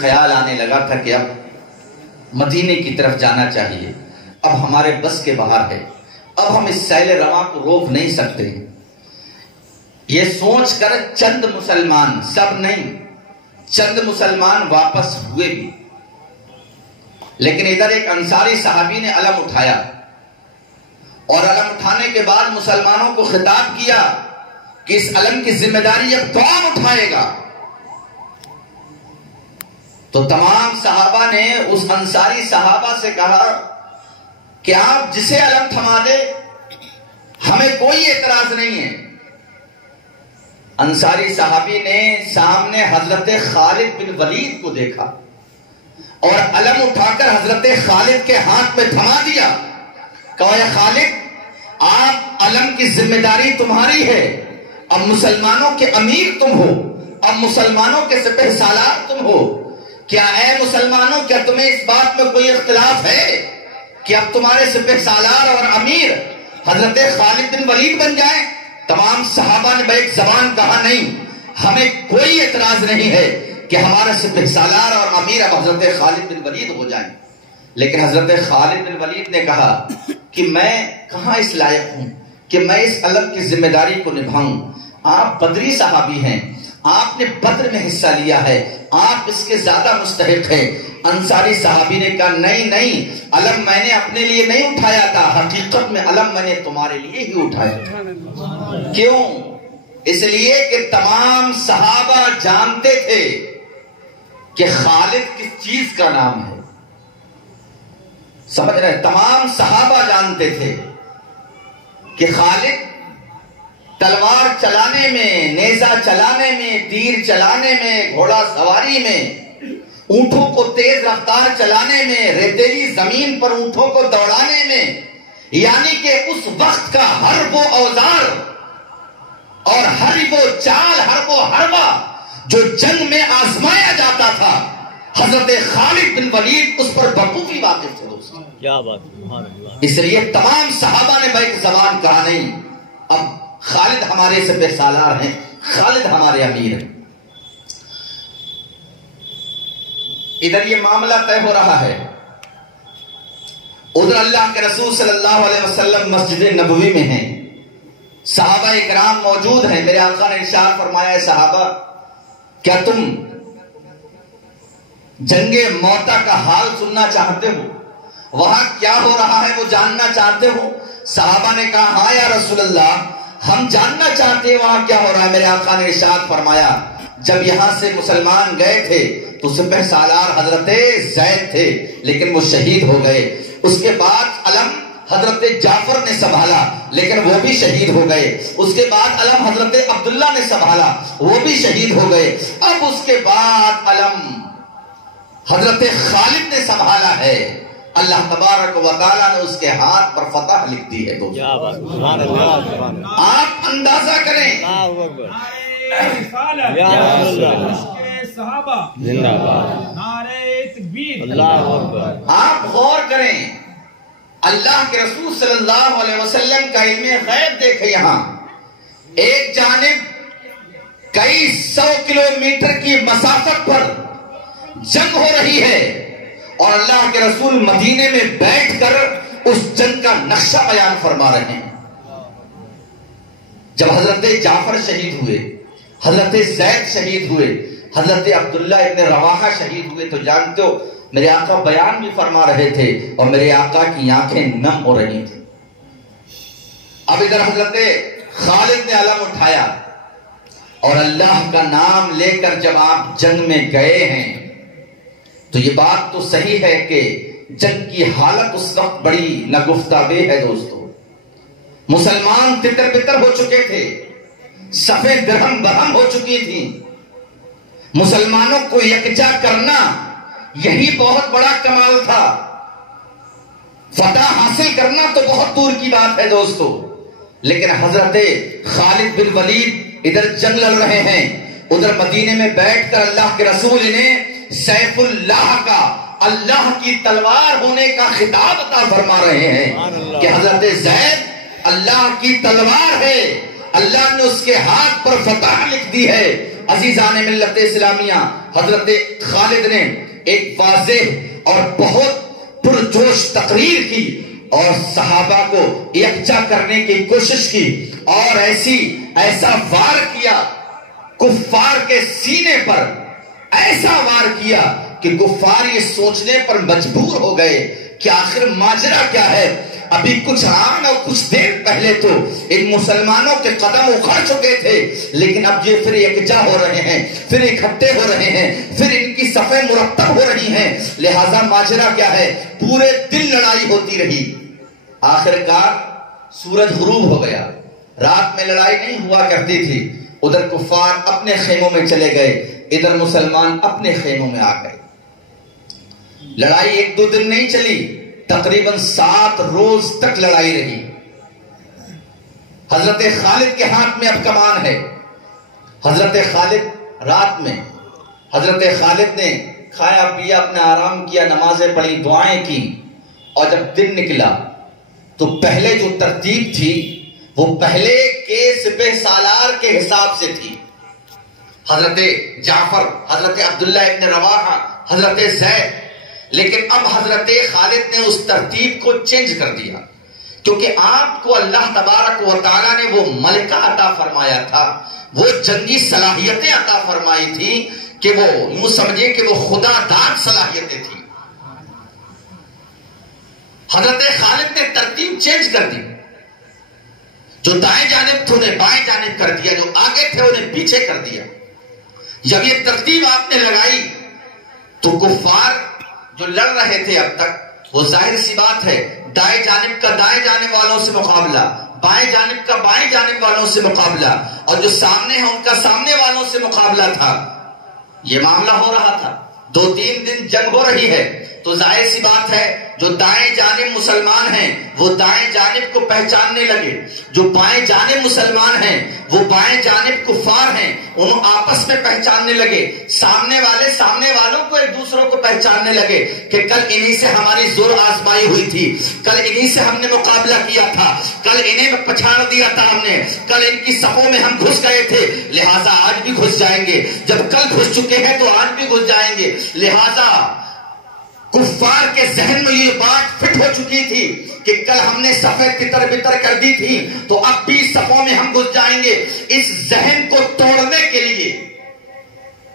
خیال آنے لگا تھا کہ اب مدینے کی طرف جانا چاہیے، اب ہمارے بس کے باہر ہے، اب ہم اس سیل رواں کو روک نہیں سکتے۔ یہ سوچ کر چند مسلمان، سب نہیں، چند مسلمان واپس ہوئے بھی، لیکن ادھر ایک انصاری صحابی نے علم اٹھایا، اور علم اٹھانے کے بعد مسلمانوں کو خطاب کیا کہ اس علم کی ذمہ داری اب کون اٹھائے گا؟ تو تمام صحابہ نے اس انصاری صحابہ سے کہا کہ آپ جسے علم تھما دے، ہمیں کوئی اعتراض نہیں ہے۔ انصاری صحابی نے سامنے حضرت خالد بن ولید کو دیکھا اور علم اٹھا کر حضرت خالد کے ہاتھ میں تھما دیا، کہا اے خالد، آپ علم کی ذمہ داری تمہاری ہے، اب مسلمانوں کے امیر تم ہو، اب مسلمانوں کے سپہ سالار تم ہو، کیا اے مسلمانوں، کیا تمہیں اس بات میں کوئی اختلاف ہے کہ اب تمہارے سپہ سالار اور امیر حضرت خالد بن ولید بن جائیں؟ تمام صحابہ نے بیک زبان کہا نہیں، ہمیں کوئی اعتراض نہیں ہے کہ ہمارا سپہ سالار اور امیر اب حضرت خالد بن ولید ہو جائیں۔ لیکن حضرت خالد بن ولید نے کہا کہ میں کہاں اس لائق ہوں کہ میں اس علم کی ذمہ داری کو نبھاؤں؟ آپ بدری صحابی ہیں، آپ نے بدر میں حصہ لیا ہے، آپ اس کے زیادہ مستحق ہیں۔ انصاری صحابی نے کہا نہیں نہیں، علم میں نے اپنے لیے نہیں اٹھایا تھا، حقیقت میں علم میں نے تمہارے لیے ہی اٹھایا تھا۔ کیوں؟ اس لیے کہ تمام صحابہ جانتے تھے کہ خالد کس چیز کا نام ہے، سمجھ رہے؟ تمام صحابہ جانتے تھے کہ خالد تلوار چلانے میں، نیزہ چلانے میں، تیر چلانے میں، گھوڑا سواری میں، اونٹوں کو تیز رفتار چلانے میں، ریتیلی زمین پر اونٹوں کو دوڑانے میں، یعنی کہ اس وقت کا ہر وہ اوزار اور ہر وہ چال، ہر وہ حربہ جو جنگ میں آزمایا جاتا تھا، حضرت خالد بن ولید اس پر بخوبی واقف تھے۔ کیا بات! اس لیے تمام صحابہ نے بیک زبان کہا نہیں، اب خالد ہمارے سپہ سالار ہیں، خالد ہمارے امیر ہیں۔ ادھر یہ معاملہ طے ہو رہا ہے، ادھر اللہ کے رسول صلی اللہ علیہ وسلم مسجد نبوی میں ہیں، صحابہ اکرام موجود ہیں۔ میرے آقا نے ارشاد فرمایا ہے صحابہ، کیا تم جنگ موتا کا حال سننا چاہتے ہو؟ وہاں کیا ہو رہا ہے وہ جاننا چاہتے ہو؟ صحابہ نے کہا ہاں یا رسول اللہ، ہم جاننا چاہتے ہیں وہاں کیا ہو رہا ہے۔ میرے آقا نے ارشاد فرمایا، جب یہاں سے مسلمان گئے تھے تو سپہ سالار حضرت زید تھے، لیکن وہ شہید ہو گئے۔ اس کے بعد علم حضرت جعفر نے سنبھالا، لیکن وہ بھی شہید ہو گئے۔ اس کے بعد علم حضرت عبداللہ نے سنبھالا، وہ بھی شہید ہو گئے۔ اب اس کے بعد علم حضرت خالد نے سنبھالا ہے، اللہ تبارک و تعالیٰ نے اس کے ہاتھ پر فتح لکھ دی ہے۔ آپ اندازہ کریں، آپ غور کریں، اللہ کے رسول صلی اللہ علیہ وسلم کا علم غیب دیکھیں۔ یہاں ایک جانب کئی 100 کلومیٹر کی مسافت پر جنگ ہو رہی ہے، اور اللہ کے رسول مدینے میں بیٹھ کر اس جنگ کا نقشہ بیان فرما رہے ہیں۔ جب حضرت جعفر شہید ہوئے، حضرت زید شہید ہوئے، حضرت عبداللہ ابن رواحہ شہید ہوئے، تو جانتے ہو میرے آقا بیان بھی فرما رہے تھے اور میرے آقا کی آنکھیں نم ہو رہی تھی۔ اب ادھر حضرت خالد نے علم اٹھایا، اور اللہ کا نام لے کر جب آپ جنگ میں گئے ہیں تو یہ بات تو صحیح ہے کہ جنگ کی حالت اس وقت بڑی نگفتہ بے ہے دوستو۔ مسلمان تتر بتر ہو چکے تھے، صفیں درہم برہم ہو چکی تھی۔ مسلمانوں کو یکجا کرنا یہی بہت بڑا کمال تھا، فتح حاصل کرنا تو بہت دور کی بات ہے دوستو۔ لیکن حضرت خالد بن ولید ادھر جنگ لڑ رہے ہیں، ادھر مدینے میں بیٹھ کر اللہ کے رسول نے سیف اللہ کا، اللہ کی تلوار ہونے کا خطاب عطا فرما رہے ہیں کہ حضرت زید اللہ کی تلوار ہے، اللہ نے اس کے ہاتھ پر فتح لکھ دی ہے، عزیزان ملت اسلامیہ، حضرت خالد نے ایک واضح اور بہت پرجوش تقریر کی اور صحابہ کو یکجا کرنے کی کوشش کی اور ایسا وار کیا کفار کے سینے پر، ایسا وار کیا کہ کفار یہ سوچنے پر مجبور ہو گئے کہ آخر ماجرا کیا ہے۔ ابھی کچھ آن اور کچھ دیر پہلے تو ان مسلمانوں کے قدم اکھڑ چکے تھے، لیکن اب یہ پھر یکجا ہو رہے ہیں، پھر اکٹھے ہو رہے ہیں، پھر ان کی صفیں مرتب ہو رہی ہیں، لہذا ماجرا کیا ہے؟ پورے دن لڑائی ہوتی رہی۔ آخرکار سورج غروب ہو گیا۔ رات میں لڑائی نہیں ہوا کرتی تھی، ادھر کفار اپنے خیموں میں چلے گئے، ادھر مسلمان اپنے خیموں میں آ گئے۔ لڑائی ایک دو دن نہیں چلی، تقریباً 7 روز تک لڑائی رہی۔ حضرت خالد کے ہاتھ میں اب کمان ہے۔ حضرت خالد رات میں، حضرت خالد نے کھایا پیا، اپنا آرام کیا، نمازیں پڑھی، دعائیں کی، اور جب دن نکلا تو پہلے جو ترتیب تھی وہ پہلے کے سپہ سالار کے حساب سے تھی۔ حضرت جعفر، حضرت عبداللہ ابن رواحہ، حضرت زید، لیکن اب حضرت خالد نے اس ترتیب کو چینج کر دیا، کیونکہ آپ کو اللہ تبارک و تعالیٰ نے وہ ملکہ عطا فرمایا تھا، وہ جنگی صلاحیتیں عطا فرمائی تھی کہ وہ یوں سمجھے کہ وہ خدا داد صلاحیتیں تھیں۔ حضرت خالد نے ترتیب چینج کر دی، جو دائیں جانب تھے انہیں بائیں جانب کر دیا، جو آگے تھے انہیں پیچھے کر دیا۔ جب یہ ترتیب آپ نے لگائی تو کفار جو لڑ رہے تھے اب تک، وہ ظاہر سی بات ہے دائیں جانب کا دائیں جانب والوں سے مقابلہ، بائیں جانب کا بائیں جانب والوں سے مقابلہ، اور جو سامنے ہیں ان کا سامنے والوں سے مقابلہ تھا۔ یہ معاملہ ہو رہا تھا، 2-3 دن جنگ ہو رہی ہے، تو ظاہر سی بات ہے جو دائیں جانب مسلمان ہیں وہ دائیں جانب کو پہچاننے لگے، جو بائیں جانب مسلمان ہیں وہ بائیں جانب کفار ہیں، انہوں آپس میں پہچاننے لگے، سامنے والے سامنے والوں کو ایک دوسروں کو پہچاننے لگے کہ کل انہی سے ہماری زور آزمائی ہوئی تھی، کل انہی سے ہم نے مقابلہ کیا تھا، کل انہیں پچھاڑ دیا تھا ہم نے، کل ان کی صفوں میں ہم گھس گئے تھے، لہٰذا آج بھی گھس جائیں گے، جب کل گھس چکے ہیں تو آج بھی گھس جائیں گے۔ لہٰذا کفار کے ذہن میں یہ بات فٹ ہو چکی تھی کہ کل ہم نے صفیں تتر بتر کر دی تھی تو اب بھی صفوں میں ہم گھس جائیں گے۔ اس ذہن کو توڑنے کے لیے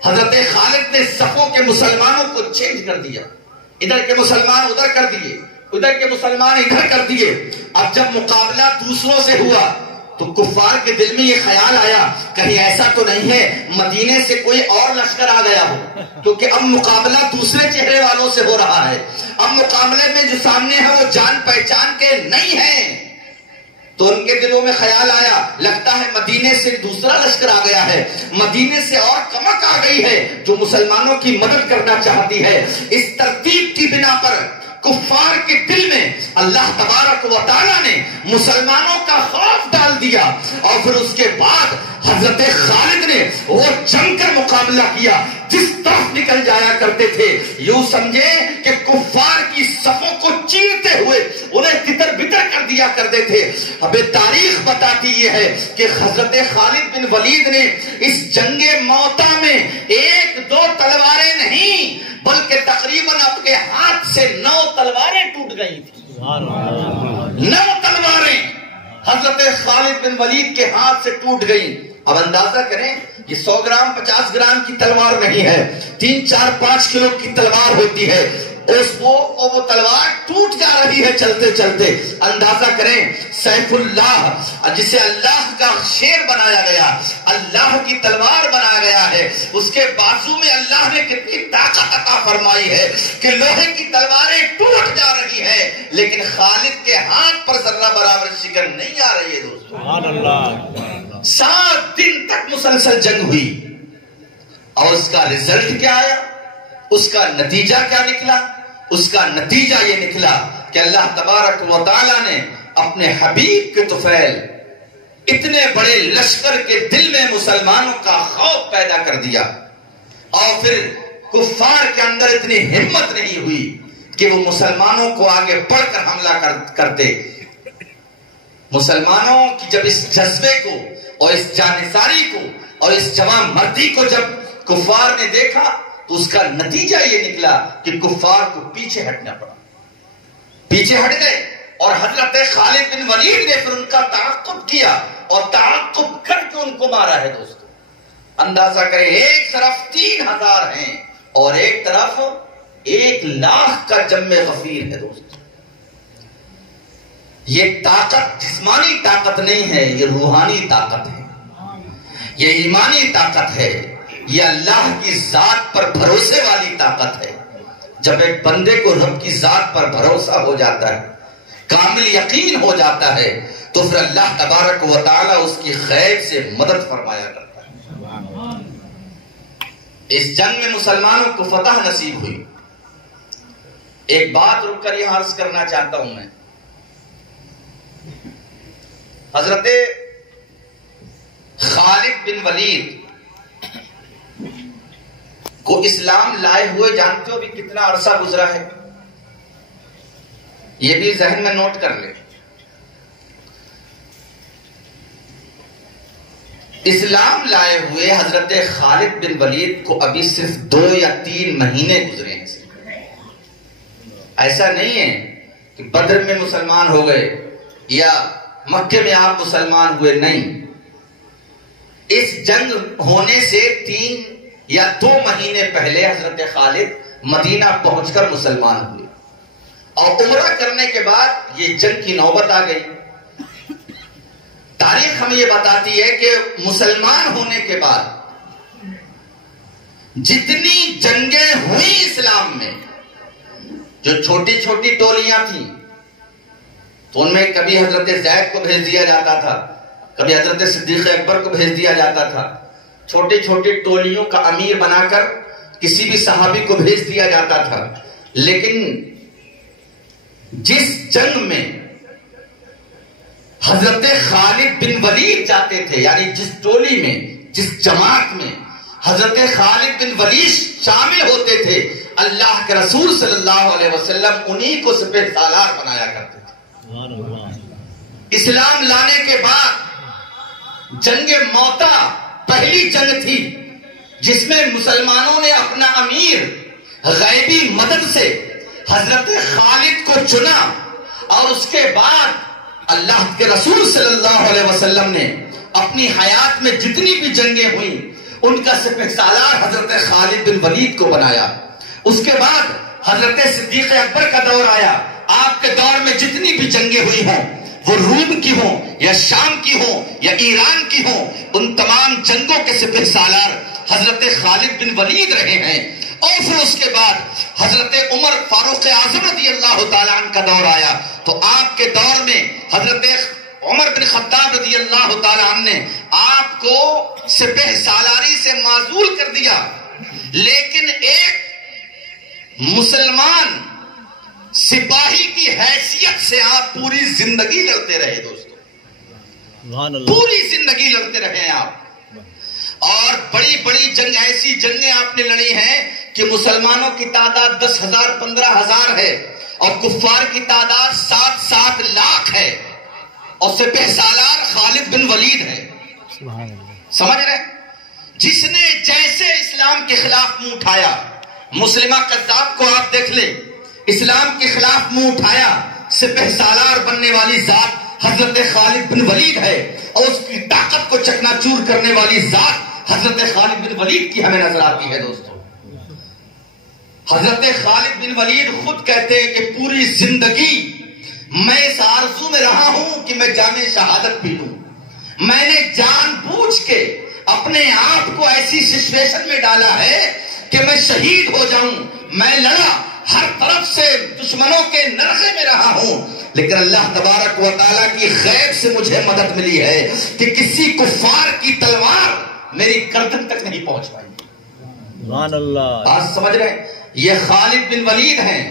حضرت خالد نے صفوں کے مسلمانوں کو چینج کر دیا، ادھر کے مسلمان ادھر کر دیے، ادھر کے مسلمان ادھر کر دیے۔ اب جب مقابلہ دوسروں سے ہوا تو کفار کے دل میں یہ خیال آیا کہیں ایسا تو نہیں ہے مدینے سے کوئی اور لشکر آ گیا ہو، کیونکہ اب مقابلہ دوسرے چہرے والوں سے ہو رہا ہے، اب مقابلے میں جو سامنے ہے وہ جان پہچان کے نہیں ہیں۔ تو ان کے دلوں میں خیال آیا لگتا ہے مدینے سے دوسرا لشکر آ گیا ہے، مدینے سے اور کمک آ گئی ہے جو مسلمانوں کی مدد کرنا چاہتی ہے۔ اس ترتیب کی بنا پر کفار کے دل میں اللہ تبارک و تعالیٰ نے مسلمانوں کا خوف ڈال دیا، اور پھر اس کے بعد حضرت خالد نے وہ جم کر مقابلہ کیا، جس طرف نکل جایا کرتے تھے یوں سمجھے کہ کفار کی صفوں کو چیرتے ہوئے انہیں تتر بتر کر دیا کرتے تھے۔ اب تاریخ بتاتی یہ ہے کہ حضرت خالد بن ولید نے اس جنگ موتا میں 1-2 تلواریں نہیں بلکہ تقریباً اپنے ہاتھ سے 9 تلواریں ٹوٹ گئی تھی۔ 9 تلواریں حضرت خالد بن ولید کے ہاتھ سے ٹوٹ گئی۔ اب اندازہ کریں یہ 100 گرام 50 گرام کی تلوار نہیں ہے، 3-4-5 کلو کی تلوار ہوتی ہے، وہ تلوار ٹوٹ جا رہی ہے چلتے چلتے۔ اندازہ کریں سیف اللہ جسے اللہ کا شیر بنایا گیا، اللہ کی تلوار بنایا گیا ہے، اس کے بازو میں اللہ نے کتنی طاقت عطا فرمائی ہے کہ لوہے کی تلواریں ٹوٹ جا رہی ہیں لیکن خالد کے ہاتھ پر ذرہ برابر شکن نہیں آ رہی ہے۔ دوستو سبحان اللہ، 7 دن تک مسلسل جنگ ہوئی اور اس کا رزلٹ کیا آیا، اس کا نتیجہ کیا نکلا؟ اس کا نتیجہ یہ نکلا کہ اللہ تبارک و تعالیٰ نے اپنے حبیب کے طفیل اتنے بڑے لشکر کے دل میں مسلمانوں کا خوف پیدا کر دیا، اور پھر کفار کے اندر اتنی ہمت نہیں ہوئی کہ وہ مسلمانوں کو آگے بڑھ کر حملہ کرتے۔ مسلمانوں کی جب اس جذبے کو اور اس جانثاری کو اور اس جوان مردی کو جب کفار نے دیکھا تو اس کا نتیجہ یہ نکلا کہ کفار کو پیچھے ہٹنا پڑا، پیچھے ہٹ گئے، اور حضرت خالد بن ولید نے پھر ان کا تعاقب کیا اور تعاقب کر کے ان کو مارا ہے دوستو۔ اندازہ کریں، ایک طرف 3000 ہیں اور ایک طرف 1,00,000 کا جم غفیر ہے دوستو۔ یہ طاقت جسمانی طاقت نہیں ہے، یہ روحانی طاقت ہے، یہ ایمانی طاقت ہے، یہ اللہ کی ذات پر بھروسے والی طاقت ہے۔ جب ایک بندے کو رب کی ذات پر بھروسہ ہو جاتا ہے، کامل یقین ہو جاتا ہے، تو پھر اللہ تبارک و تعالی اس کی خیر سے مدد فرمایا کرتا ہے۔ اس جنگ میں مسلمانوں کو فتح نصیب ہوئی۔ ایک بات رک کر یہ عرض کرنا چاہتا ہوں میں، حضرت خالد بن ولید کو اسلام لائے ہوئے جانتے ہو بھی کتنا عرصہ گزرا ہے؟ یہ بھی ذہن میں نوٹ کر لیں۔ اسلام لائے ہوئے حضرت خالد بن ولید کو ابھی صرف 2 یا 3 مہینے گزرے ہیں۔ ایسا نہیں ہے کہ بدر میں مسلمان ہو گئے یا مکے میں آپ مسلمان ہوئے، نہیں، اس جنگ ہونے سے 3 یا 2 مہینے پہلے حضرت خالد مدینہ پہنچ کر مسلمان ہوئے، اور عمرہ کرنے کے بعد یہ جنگ کی نوبت آ گئی۔ تاریخ ہمیں یہ بتاتی ہے کہ مسلمان ہونے کے بعد جتنی جنگیں ہوئی اسلام میں، جو چھوٹی چھوٹی ٹولیاں تھیں تو ان میں کبھی حضرت زید کو بھیج دیا جاتا تھا، کبھی حضرت صدیق اکبر کو بھیج دیا جاتا تھا، چھوٹی چھوٹی ٹولیوں کا امیر بنا کر کسی بھی صحابی کو بھیج دیا جاتا تھا۔ لیکن جس جنگ میں حضرت خالد بن ولید جاتے تھے، یعنی جس ٹولی میں، جس جماعت میں حضرت خالد بن ولید شامل ہوتے تھے، اللہ کے رسول صلی اللہ علیہ وسلم انہی کو سپہ سالار بنایا کرتے تھے۔ اسلام لانے کے بعد جنگ موتا پہلی جنگ تھی جس میں مسلمانوں نے اپنا امیر غیبی مدد سے حضرت خالد کو چنا، اور اس کے بعد اللہ کے رسول صلی اللہ علیہ وسلم نے اپنی حیات میں جتنی بھی جنگیں ہوئیں ان کا سپہ سالار حضرت خالد بن ولید کو بنایا۔ اس کے بعد حضرت صدیق اکبر کا دور آیا۔ آپ کے دور میں جتنی بھی جنگیں ہوئی ہوں، وہ روم کی ہوں یا شام کی ہوں یا ایران کی ہوں، ان تمام جنگوں کے سپہ سالار حضرت خالد بن ولید رہے ہیں۔ اور پھر اس کے بعد حضرت عمر فاروق اعظم رضی اللہ تعالیٰ عنہ کا دور آیا، تو آپ کے دور میں حضرت عمر بن خطاب رضی اللہ تعالیٰ عنہ نے آپ کو سپہ سالاری سے معزول کر دیا، لیکن ایک مسلمان سپاہی کی حیثیت سے آپ پوری زندگی لڑتے رہے دوستو، پوری زندگی لڑتے رہے آپ، اور بڑی بڑی جنگ، ایسی جنگیں آپ نے لڑی ہیں کہ مسلمانوں کی تعداد 10,000 15,000 ہے اور کفار کی تعداد 7 لاکھ ہے، اور سپہ سالار خالد بن ولید ہے۔ سمجھ رہے؟ جس نے جیسے اسلام کے خلاف منہ اٹھایا، مسلمہ کذاب کو آپ دیکھ لیں، اسلام کے خلاف منہ اٹھایا، سپہ سالار بننے والی ذات حضرت خالد بن ولید ہے، اور اس کی طاقت کو چکنا چور کرنے والی ذات حضرت خالد بن ولید کی ہمیں نظر آتی ہے دوستو۔ حضرت خالد بن ولید خود کہتے ہیں کہ پوری زندگی میں اس آرزو میں رہا ہوں کہ میں جام شہادت پی لوں، میں نے جان بوجھ کے اپنے آپ کو ایسی سچویشن میں ڈالا ہے کہ میں شہید ہو جاؤں۔ میں لڑا، ہر طرف سے دشمنوں کے نرغے میں رہا ہوں، لیکن اللہ تبارک و تعالیٰ کی غیب سے مجھے مدد ملی ہے کہ کسی کفار کی تلوار میری گردن تک نہیں پہنچ پائی۔ سبحان اللہ۔ بات سمجھ رہے ہیں؟ یہ خالد بن ولید ہیں۔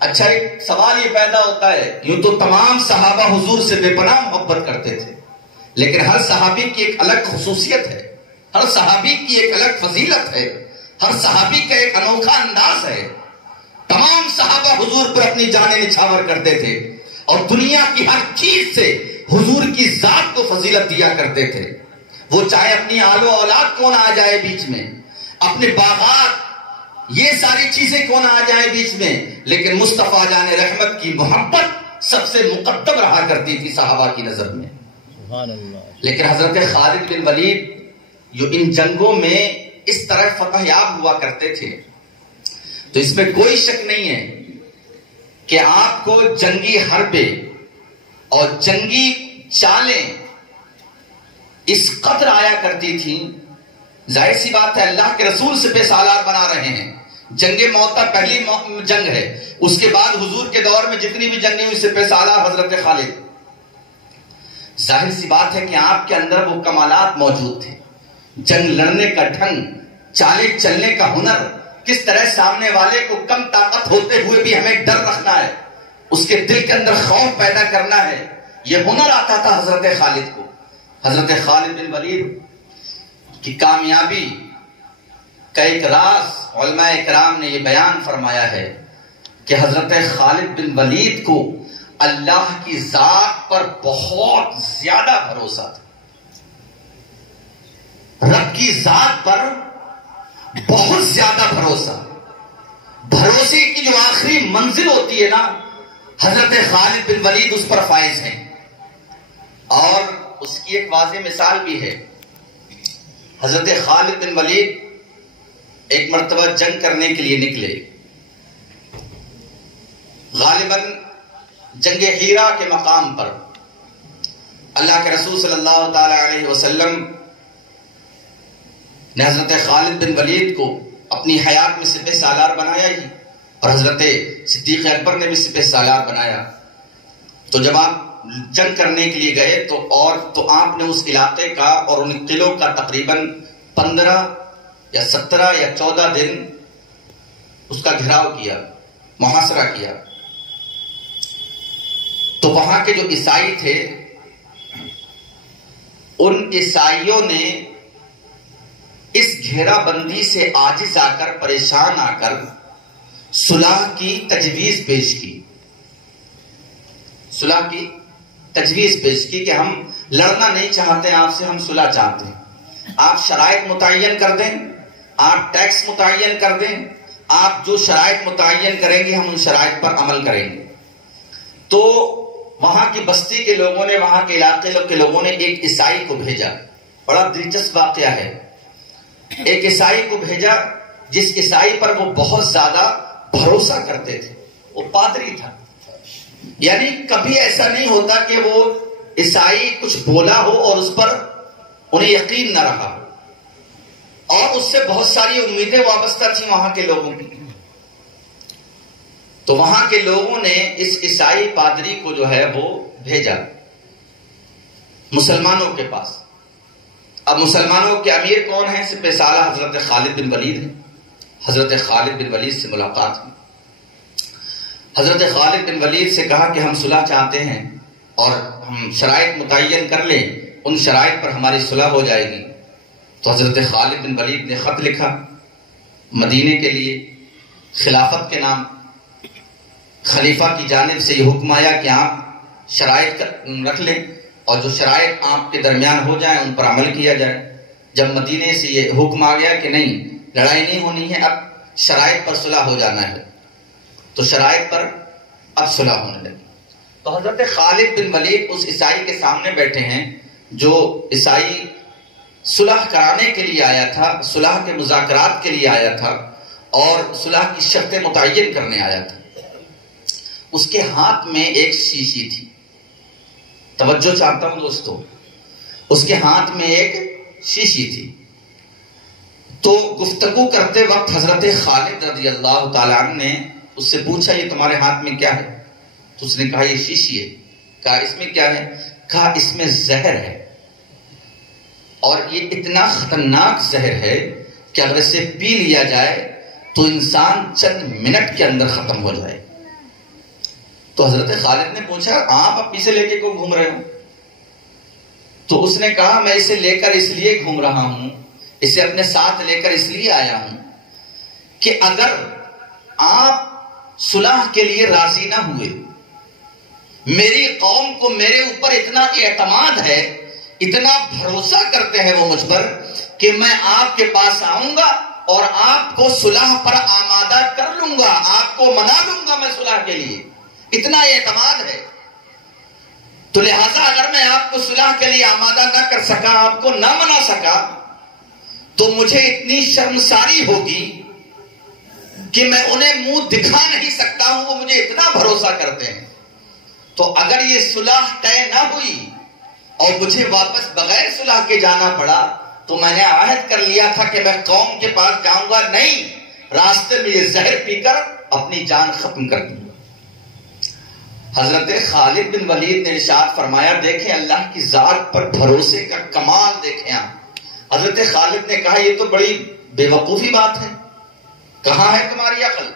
اچھا، ایک سوال یہ پیدا ہوتا ہے، یوں تو تمام صحابہ حضور سے بے پناہ محبت کرتے تھے، لیکن ہر صحابی کی ایک الگ خصوصیت ہے، ہر صحابی کی ایک الگ فضیلت ہے، ہر صحابی کا ایک انوکھا انداز ہے۔ تمام صحابہ حضور پر اپنی جانیں نچھاور کرتے تھے، اور دنیا کی ہر چیز سے حضور کی ذات کو فضیلت دیا کرتے تھے۔ وہ چاہے اپنی آل و اولاد کون آ جائے بیچ میں، اپنے باغات، یہ ساری چیزیں کون آ جائے بیچ میں، لیکن مصطفیٰ جان رحمت کی محبت سب سے مقدم رہا کرتی تھی صحابہ کی نظر میں۔ سبحان اللہ۔ لیکن حضرت خالد بن ولید جو ان جنگوں میں اس طرح فتح یاب ہوا کرتے تھے، تو اس میں کوئی شک نہیں ہے کہ آپ کو جنگی حربیں اور جنگی چالیں اس قدر آیا کرتی تھی۔ ظاہر سی بات ہے اللہ کے رسول سپہ سالار بنا رہے ہیں، جنگ موتا پہلی جنگ ہے، اس کے بعد حضور کے دور میں جتنی بھی جنگیں ہوئی سپہ سالار حضرت خالد۔ ظاہر سی بات ہے کہ آپ کے اندر وہ کمالات موجود تھے، جنگ لڑنے کا ڈھنگ، چالیں چلنے کا ہنر، کس طرح سامنے والے کو کم طاقت ہوتے ہوئے بھی ہمیں ڈر رکھنا ہے، اس کے دل کے اندر خوف پیدا کرنا ہے، یہ ہنر آتا تھا حضرت خالد کو۔ حضرت خالد بن ولید کی کامیابی کا ایک راز علماء اکرام نے یہ بیان فرمایا ہے کہ حضرت خالد بن ولید کو اللہ کی ذات پر بہت زیادہ بھروسہ تھا، رب کی ذات پر بہت زیادہ بھروسے کی جو آخری منزل ہوتی ہے نا، حضرت خالد بن ولید اس پر فائز ہیں۔ اور اس کی ایک واضح مثال بھی ہے، حضرت خالد بن ولید ایک مرتبہ جنگ کرنے کے لیے نکلے، غالباً جنگ حیرہ کے مقام پر اللہ کے رسول صلی اللہ تعالی علیہ وسلم نے حضرت خالد بن ولید کو اپنی حیات میں سپہ سالار بنایا ہی، اور حضرت صدیق اکبر نے بھی سپہ سالار بنایا۔ تو جب آپ جنگ کرنے کے لیے گئے تو آپ نے اس علاقے کا اور ان قلعوں کا تقریباً 15 یا 17 یا 14 دن اس کا گھیراؤ کیا، محاصرہ کیا۔ تو وہاں کے جو عیسائی تھے، ان عیسائیوں نے اس گھیرا بندی سے عاجز آ کر، پریشان آ کر صلح کی تجویز پیش کی، صلح کی تجویز پیش کی کہ ہم لڑنا نہیں چاہتے آپ سے، ہم صلح چاہتے ہیں، آپ شرائط متعین کر دیں، آپ ٹیکس متعین کر دیں، آپ جو شرائط متعین کریں گے ہم ان شرائط پر عمل کریں گے۔ تو وہاں کی بستی کے لوگوں نے، وہاں کے علاقے کے لوگوں نے ایک عیسائی کو بھیجا، بڑا دلچسپ واقعہ ہے، ایک عیسائی کو بھیجا جس عیسائی پر وہ بہت زیادہ بھروسہ کرتے تھے، وہ پادری تھا، یعنی کبھی ایسا نہیں ہوتا کہ وہ عیسائی کچھ بولا ہو اور اس پر انہیں یقین نہ رہا ہو، اور اس سے بہت ساری امیدیں وابستہ تھیں وہاں کے لوگوں کی۔ تو وہاں کے لوگوں نے اس عیسائی پادری کو جو ہے وہ بھیجا مسلمانوں کے پاس۔ اب مسلمانوں کے امیر کون ہیں؟ سپہ سالار حضرت خالد بن ولید ہیں۔ حضرت خالد بن ولید سے ملاقات ہوئی، حضرت خالد بن ولید سے کہا کہ ہم صلح چاہتے ہیں اور ہم شرائط متعین کر لیں، ان شرائط پر ہماری صلح ہو جائے گی۔ تو حضرت خالد بن ولید نے خط لکھا مدینے کے لیے، خلافت کے نام، خلیفہ کی جانب سے یہ حکم آیا کہ آپ شرائط رکھ لیں اور جو شرائط آپ کے درمیان ہو جائیں ان پر عمل کیا جائے۔ جب مدینے سے یہ حکم آ گیا کہ نہیں، لڑائی نہیں ہونی ہے، اب شرائط پر صلح ہو جانا ہے، تو شرائط پر اب صلح ہونے لگی۔ تو حضرت خالد بن ولید اس عیسائی کے سامنے بیٹھے ہیں جو عیسائی صلح کرانے کے لیے آیا تھا، صلح کے مذاکرات کے لیے آیا تھا اور صلح کی شرطیں متعین کرنے آیا تھا۔ اس کے ہاتھ میں ایک شیشی تھی، توجہ چاہتا ہوں دوستو، اس کے ہاتھ میں ایک شیشی تھی۔ تو گفتگو کرتے وقت حضرت خالد رضی اللہ تعالیٰ عنہ نے اس سے پوچھا یہ تمہارے ہاتھ میں کیا ہے؟ تو اس نے کہا یہ شیشی ہے۔ کہا اس میں کیا ہے؟ کہا اس میں زہر ہے، اور یہ اتنا خطرناک زہر ہے کہ اگر اسے پی لیا جائے تو انسان چند منٹ کے اندر ختم ہو جائے۔ تو حضرت خالد نے پوچھا آپ اسے لے کے کیوں گھوم رہے ہو؟ تو اس نے کہا میں اسے لے کر اس لیے گھوم رہا ہوں، اسے اپنے ساتھ لے کر اس لیے آیا ہوں کہ اگر آپ صلح کے لیے راضی نہ ہوئے، میری قوم کو میرے اوپر اتنا اعتماد ہے، اتنا بھروسہ کرتے ہیں وہ مجھ پر کہ میں آپ کے پاس آؤں گا اور آپ کو صلح پر آمادہ کر لوں گا، آپ کو منا لوں گا میں صلح کے لیے، اتنا اعتماد ہے۔ تو لہٰذا اگر میں آپ کو صلح کے لیے آمادہ نہ کر سکا، آپ کو نہ منا سکا، تو مجھے اتنی شرمساری ہوگی کہ میں انہیں منہ دکھا نہیں سکتا ہوں، وہ مجھے اتنا بھروسہ کرتے ہیں۔ تو اگر یہ صلح طے نہ ہوئی اور مجھے واپس بغیر صلح کے جانا پڑا، تو میں نے عہد کر لیا تھا کہ میں قوم کے پاس جاؤں گا نہیں، راستے میں یہ زہر پی کر اپنی جان ختم کر دوں گا۔ حضرت خالد بن ولید نے ارشاد فرمایا، دیکھیں اللہ کی ذات پر بھروسے کا کمال دیکھیں آپ۔ حضرت خالد نے کہا یہ تو بڑی بے وقوفی بات ہے، کہاں ہے تمہاری عقل؟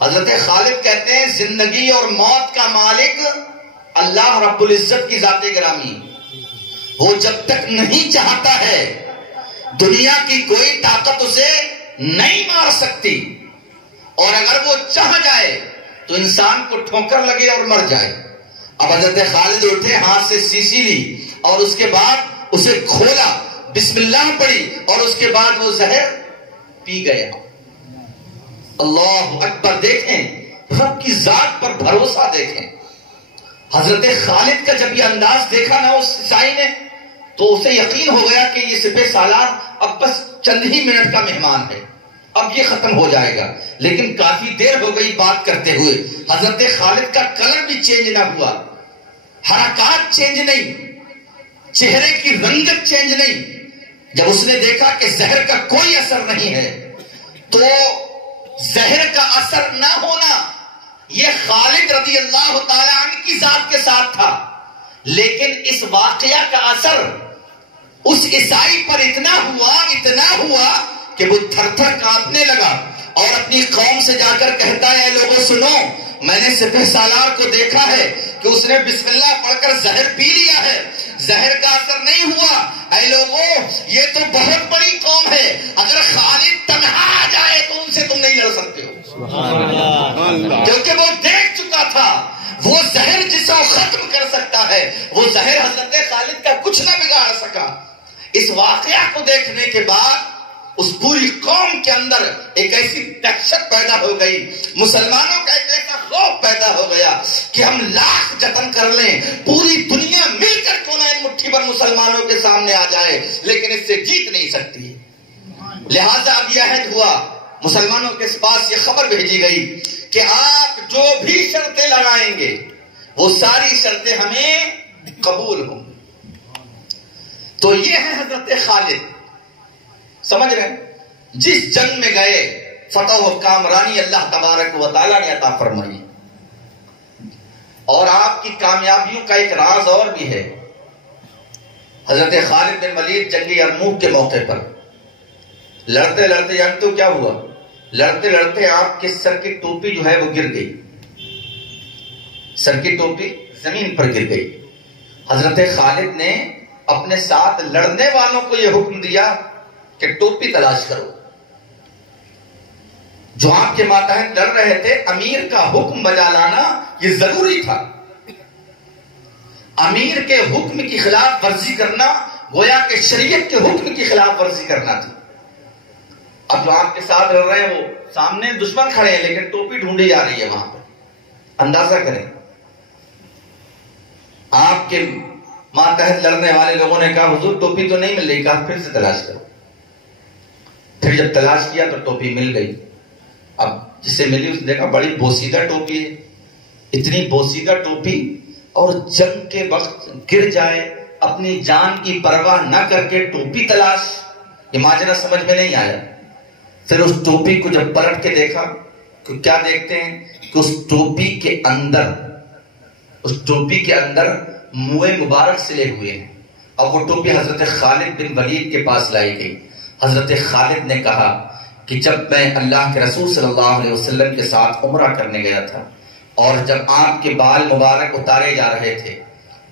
حضرت خالد کہتے ہیں زندگی اور موت کا مالک اللہ رب العزت کی ذات گرامی، وہ جب تک نہیں چاہتا ہے دنیا کی کوئی طاقت اسے نہیں مار سکتی، اور اگر وہ چاہ جائے تو انسان کو ٹھوکر لگے اور مر جائے۔ اب حضرت خالد اٹھے، ہاتھ سے سیسی لی اور اس کے بعد اسے کھولا، بسم اللہ پڑھی اور اس کے بعد وہ زہر پی گیا۔ اللہ اکبر! دیکھیں رب کی ذات پر بھروسہ، دیکھیں حضرت خالد کا جب یہ انداز دیکھا نا اس عیسائی نے، تو اسے یقین ہو گیا کہ یہ سپہ سالار اب بس چند ہی منٹ کا مہمان ہے، اب یہ ختم ہو جائے گا۔ لیکن کافی دیر ہو گئی بات کرتے ہوئے، حضرت خالد کا کلر بھی چینج نہ ہوا، حرکات چینج نہیں، چہرے کی رنگت چینج نہیں۔ جب اس نے دیکھا کہ زہر کا کوئی اثر نہیں ہے، تو زہر کا اثر نہ ہونا یہ خالد رضی اللہ تعالی عنہ کی ذات کے ساتھ تھا، لیکن اس واقعہ کا اثر اس عیسائی پر اتنا ہوا کہ وہ تھر تھر کانپنے لگا اور اپنی قوم سے جا کر کہتا ہے، اے لوگوں سنو، میں نے سپہ سالار کو دیکھا ہے کہ اس نے بسم اللہ پڑھ کر زہر پی لیا ہے، زہر کا اثر نہیں ہوا۔ اے لوگوں، یہ تو بہت بڑی قوم ہے، اگر خالد تنہا آ جائے تو ان سے تم نہیں لڑ سکتے ہو، کیونکہ وہ دیکھ چکا تھا وہ زہر جسے ختم کر سکتا ہے، وہ زہر حضرت خالد کا کچھ نہ بگاڑ سکا۔ اس واقعہ کو دیکھنے کے بعد اس پوری قوم کے اندر ایک ایسی دہشت پیدا ہو گئی، مسلمانوں کا ایک ایسا خوف پیدا ہو گیا کہ ہم لاکھ جتن کر لیں، پوری دنیا مل کر کیوں نہ ان مٹھی پر مسلمانوں کے سامنے آ جائے، لیکن اس سے جیت نہیں سکتی۔ لہذا اب یہ عہد ہوا، مسلمانوں کے پاس یہ خبر بھیجی گئی کہ آپ جو بھی شرطیں لگائیں گے وہ ساری شرطیں ہمیں قبول ہوں۔ تو یہ ہے حضرت خالد، سمجھ رہے ہیں؟ جس جنگ میں گئے فتح و کامرانی اللہ تبارک و تعالیٰ نے عطا فرمائی۔ اور آپ کی کامیابیوں کا ایک راز اور بھی ہے۔ حضرت خالد بن ولید جنگ یرموک کے موقع پر لڑتے لڑتے جنگ تو کیا ہوا، لڑتے لڑتے آپ کے سر کی ٹوپی جو ہے وہ گر گئی، سر کی ٹوپی زمین پر گر گئی۔ حضرت خالد نے اپنے ساتھ لڑنے والوں کو یہ حکم دیا کہ ٹوپی تلاش کرو۔ جو آپ کے ماتحت لڑ رہے تھے، امیر کا حکم بجا لانا یہ ضروری تھا۔ امیر کے حکم کی خلاف ورزی کرنا گویا کہ شریعت کے حکم کی خلاف ورزی کرنا تھی۔ اب جو آپ کے ساتھ لڑ رہے ہیں وہ سامنے دشمن کھڑے ہیں، لیکن ٹوپی ڈھونڈی جا رہی ہے وہاں پہ۔ اندازہ کریں، آپ کے ماتحت لڑنے والے لوگوں نے کہا حضور ٹوپی تو نہیں مل رہی، کہا پھر سے تلاش کرو۔ پھر جب تلاش کیا تو ٹوپی مل گئی۔ اب جسے ملی اس نے دیکھا بڑی بوسیدہ ٹوپی ہے، اتنی بوسیدہ ٹوپی، اور جنگ کے وقت گر جائے، اپنی جان کی پرواہ نہ کر کے ٹوپی تلاش، یہ ماجرا سمجھ میں نہیں آیا۔ پھر اس ٹوپی کو جب پلٹ کے دیکھا تو کیا دیکھتے ہیں کہ اس ٹوپی کے اندر منہ مبارک سلے ہوئے ہیں، اور وہ ٹوپی حضرت خالد بن ولید کے پاس لائی گئی۔ حضرت خالد نے کہا کہ جب میں اللہ کے رسول صلی اللہ علیہ وسلم کے ساتھ عمرہ کرنے گیا تھا، اور جب آپ کے بال مبارک اتارے جا رہے تھے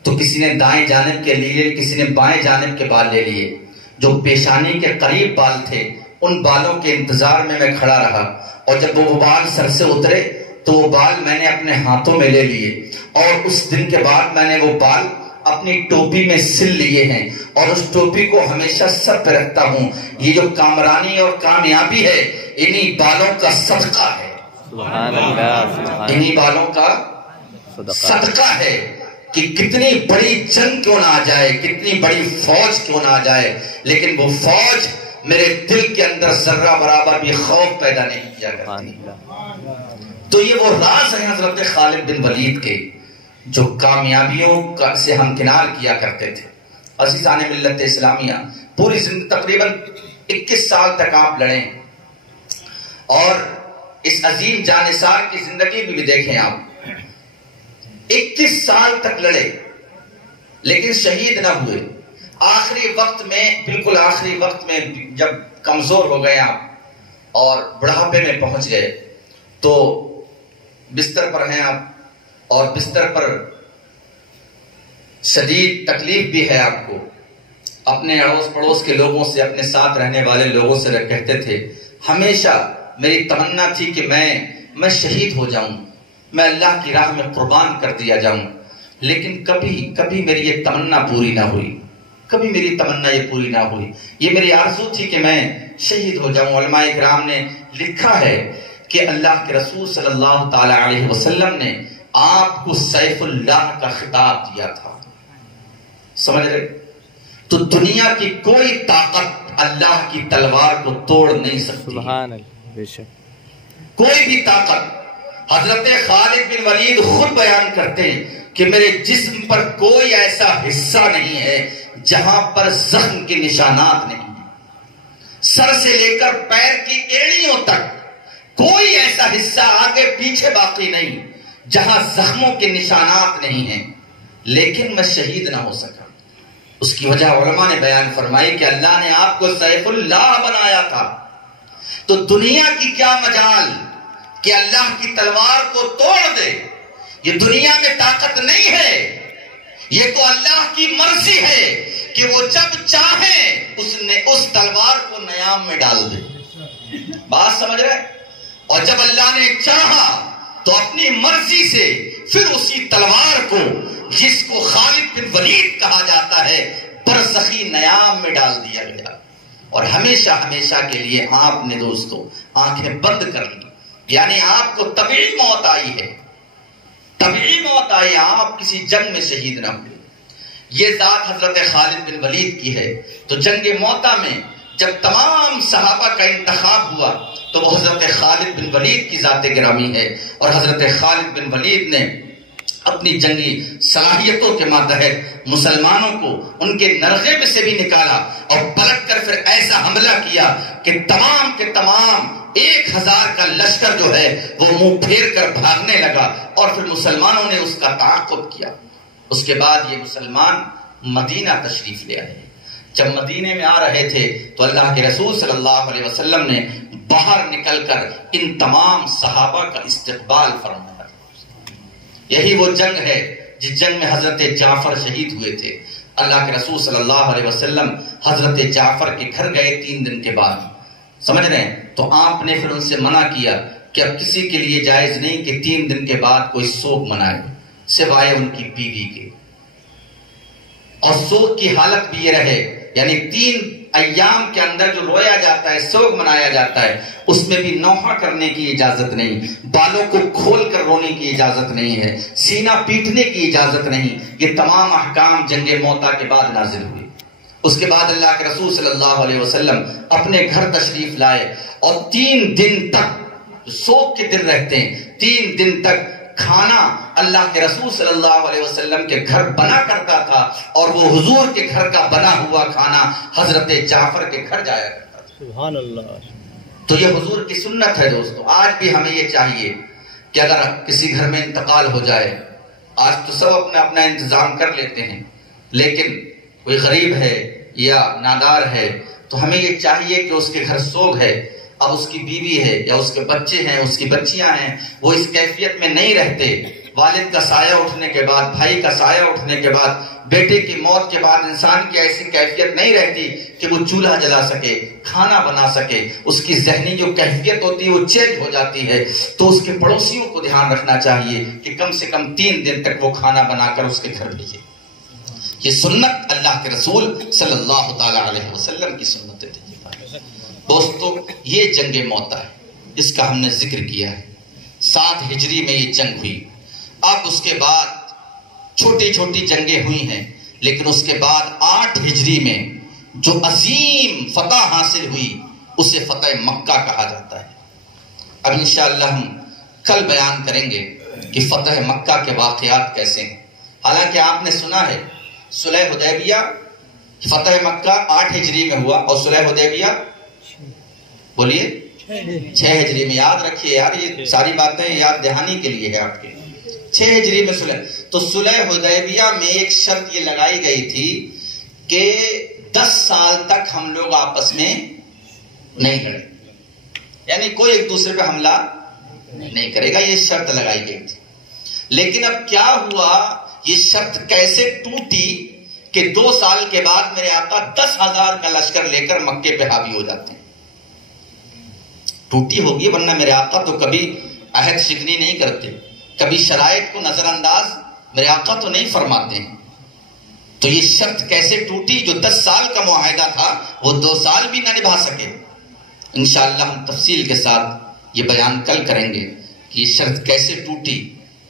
تو کسی نے دائیں جانب کے لیے، کسی نے بائیں جانب کے بال لے لیے۔ جو پیشانی کے قریب بال تھے ان بالوں کے انتظار میں کھڑا رہا، اور جب وہ بال سر سے اترے تو وہ بال میں نے اپنے ہاتھوں میں لے لیے، اور اس دن کے بعد میں نے وہ بال اپنی ٹوپی میں سل لیے ہیں اور اس ٹوپی کو ہمیشہ سر پہ رکھتا ہوں. یہ جو کامرانی اور کامیابی ہے انہی بالوں کا صدقہ ہے. سبحان اللہ. انہی بالوں کا صدقہ ہے. کہ کتنی بڑی جنگ کیوں نہ آ جائے, کتنی بڑی فوج کیوں نہ آ جائے, لیکن وہ فوج میرے دل کے اندر ذرہ برابر بھی خوف پیدا نہیں کیا کرتی. تو یہ وہ راز ہیں حضرت خالد بن ولید کے جو کامیابیوں سے ہمکنار کیا کرتے تھے. عزیزان ملت اسلامیہ, پوری زندگی تقریباً 21 سال تک آپ لڑے اور اس عظیم جانثار کی زندگی بھی دیکھیں آپ. 21 سال تک لڑے لیکن شہید نہ ہوئے. آخری وقت میں, بالکل آخری وقت میں جب کمزور ہو گئے آپ اور بڑھاپے میں پہنچ گئے تو بستر پر ہیں آپ اور بستر پر شدید تکلیف بھی ہے آپ کو. اپنے اڑوس پڑوس کے لوگوں سے, اپنے ساتھ رہنے والے لوگوں سے کہتے تھے ہمیشہ میری تمنا تھی کہ میں شہید ہو جاؤں, میں اللہ کی راہ میں قربان کر دیا جاؤں, لیکن کبھی میری یہ تمنا پوری نہ ہوئی. کبھی میری تمنا یہ پوری نہ ہوئی. یہ میری آرزو تھی کہ میں شہید ہو جاؤں. علماء کرام نے لکھا ہے کہ اللہ کے رسول صلی اللہ تعالی علیہ وسلم نے آپ کو سیف اللہ کا خطاب دیا تھا. سمجھ رہے؟ تو دنیا کی کوئی طاقت اللہ کی تلوار کو توڑ نہیں سکتی. سبحان اللہ. بے شک کوئی بھی طاقت. حضرت خالد بن ولید خود بیان کرتے ہیں کہ میرے جسم پر کوئی ایسا حصہ نہیں ہے جہاں پر زخم کے نشانات نہیں ہیں. سر سے لے کر پیر کی ایڑیوں تک کوئی ایسا حصہ آگے پیچھے باقی نہیں جہاں زخموں کے نشانات نہیں ہیں, لیکن میں شہید نہ ہو سکا. اس کی وجہ علماء نے بیان فرمائی کہ اللہ نے آپ کو سیف اللہ بنایا تھا. تو دنیا کی کیا مجال کہ اللہ کی تلوار کو توڑ دے. یہ دنیا میں طاقت نہیں ہے, یہ تو اللہ کی مرضی ہے کہ وہ جب چاہے اس تلوار کو نیام میں ڈال دے. بات سمجھ رہے؟ اور جب اللہ نے چاہا تو اپنی مرضی سے پھر اسی تلوار کو, جس کو خالد بن ولید کہا جاتا ہے, برزخی نیام میں ڈال دیا گیا. اور ہمیشہ ہمیشہ کے لیے آپ نے دوستو آنکھیں بند کر لی. یعنی آپ کو طبیعی موت آئی ہے, طبیعی موت آئی, آپ کسی جنگ میں شہید نہ ہوئے. یہ ذات حضرت خالد بن ولید کی ہے. تو جنگ موتا میں جب تمام صحابہ کا انتخاب ہوا تو وہ حضرت خالد بن ولید کی ذات گرامی ہے. اور حضرت خالد بن ولید نے اپنی جنگی صلاحیتوں کے ماتحت مسلمانوں کو ان کے نرغے میں سے بھی نکالا اور پلٹ کر پھر ایسا حملہ کیا کہ تمام کے تمام 1000 کا لشکر جو ہے وہ منہ پھیر کر بھاگنے لگا. اور پھر مسلمانوں نے اس کا تعاقب کیا. اس کے بعد یہ مسلمان مدینہ تشریف لے آئے. جب مدینے میں آ رہے تھے تو اللہ کے رسول صلی اللہ علیہ وسلم نے باہر نکل کر ان تمام صحابہ کا استقبال فرمایا. یہی وہ جنگ ہے جس جنگ میں حضرت جعفر شہید ہوئے تھے. اللہ کے رسول صلی اللہ علیہ وسلم حضرت جعفر کے گھر گئے 3 دن کے بعد. سمجھ رہے ہیں؟ تو آپ نے پھر ان سے منع کیا کہ اب کسی کے لیے جائز نہیں کہ 3 دن کے بعد کوئی سوگ منائے سوائے ان کی بیوی کے. اور سوگ کی حالت بھی یہ رہے, یعنی 3 ایام کے اندر جو رویا جاتا ہے, سوگ منایا جاتا ہے, اس میں بھی نوحہ کرنے کی اجازت نہیں, بالوں کو کھول کر رونے کی اجازت نہیں ہے, سینہ پیٹنے کی اجازت نہیں. یہ تمام احکام جنگ موتا کے بعد نازل ہوئے. اس کے بعد اللہ کے رسول صلی اللہ علیہ وسلم اپنے گھر تشریف لائے اور 3 دن تک سوگ کے دن رہتے ہیں. 3 دن تک کھانا اللہ کے رسول صلی اللہ علیہ وسلم کے گھر بنا کرتا تھا اور وہ حضور کے گھر کا بنا ہوا کھانا حضرت جعفر کے گھر جایا کرتا تھا. سبحان اللہ. تو یہ حضور کی سنت ہے دوستو. آج بھی ہمیں یہ چاہیے کہ اگر کسی گھر میں انتقال ہو جائے, آج تو سب اپنا انتظام کر لیتے ہیں, لیکن کوئی غریب ہے یا نادار ہے تو ہمیں یہ چاہیے کہ اس کے گھر سوگ ہے, اب اس کی بیوی ہے یا اس کے بچے ہیں, اس کی بچیاں ہیں, وہ اس کیفیت میں نہیں رہتے. والد کا سایہ اٹھنے کے بعد, بھائی کا سایہ اٹھنے کے بعد, بیٹے کی موت کے بعد انسان کی ایسی کیفیت نہیں رہتی کہ وہ چولہا جلا سکے, کھانا بنا سکے. اس کی ذہنی جو کیفیت ہوتی ہے وہ چینج ہو جاتی ہے. تو اس کے پڑوسیوں کو دھیان رکھنا چاہیے کہ کم سے کم 3 دن تک وہ کھانا بنا کر اس کے گھر بھیجے. یہ سنت اللہ کے رسول صلی اللہ تعالی علیہ وسلم کی سنت طیبہ ہے۔ دوستو یہ جنگ موتا ہے، اس کا ہم نے ذکر کیا ہے۔ 7 ہجری میں یہ جنگ ہوئی۔ اب اس کے بعد چھوٹی چھوٹی جنگیں ہوئی ہیں، لیکن اس کے بعد 8 ہجری میں جو عظیم فتح حاصل ہوئی اسے فتح مکہ کہا جاتا ہے۔ اب انشاءاللہ ہم کل بیان کریں گے کہ فتح مکہ کے واقعات کیسے ہیں۔ حالانکہ آپ نے سنا ہے صلح حدیبیہ، فتح مکہ 8 ہجری میں ہوا، اور صلح حدیبیہ بولیے 6 ہجری میں۔ یاد رکھیے یار، یہ ساری باتیں یاد دہانی کے لیے ہے آپ کے۔ 6 ہجری میں صلح، تو صلح حدیبیہ میں ایک شرط یہ لگائی گئی تھی کہ 10 سال تک ہم لوگ آپس میں نہیں لڑیں، یعنی کوئی ایک دوسرے پہ حملہ نہیں کرے گا، یہ شرط لگائی گئی تھی۔ لیکن اب کیا ہوا، یہ شرط کیسے ٹوٹی کہ 2 سال کے بعد میرے آقا 10,000 کا لشکر لے کر مکے پہ حاوی ہو جاتے ہیں۔ ٹوٹی ہوگی، ورنہ میرے آقا تو کبھی عہد شکنی نہیں کرتے، کبھی شرائط کو نظر انداز میرے آقا تو نہیں فرماتے ہیں۔ تو یہ شرط کیسے ٹوٹی، جو 10 سال کا معاہدہ تھا وہ 2 سال بھی نہ نبھا سکے۔ انشاءاللہ ہم تفصیل کے ساتھ یہ بیان کل کریں گے کہ یہ شرط کیسے ٹوٹی،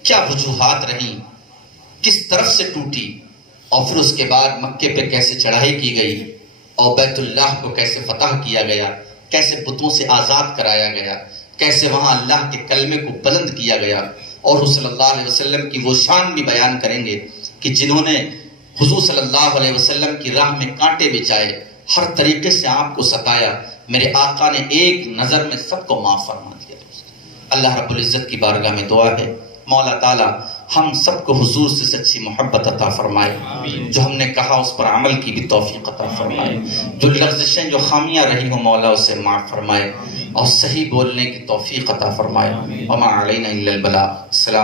کیا وجوہات رہیں، کس طرف سے ٹوٹی، اور پھر اس کے بعد مکے پہ کیسے چڑھائی کی گئی، اور بیت اللہ کو کیسے فتح کیا گیا، کیسے بتوں سے آزاد کرایا گیا، کیسے وہاں اللہ کے کلمے کو بلند کیا گیا۔ اور حضور صلی اللہ علیہ وسلم کی وہ شان بھی بیان کریں گے کہ جنہوں نے حضور صلی اللہ علیہ وسلم کی راہ میں کانٹے بچھائے، ہر طریقے سے آپ کو ستایا، میرے آقا نے ایک نظر میں سب کو معاف فرما دیا۔ اللہ رب العزت کی بارگاہ میں دعا ہے مولا تعالی ہم سب کو حضور سے سچی محبت عطا فرمائے، جو ہم نے کہا اس پر عمل کی بھی توفیق عطا فرمائے، جو لغزشیں جو خامیاں رہی ہوں مولا اسے معاف فرمائے، اور صحیح بولنے کی توفیق عطا فرمائے۔ وما علینا الا البلاغ۔ السلام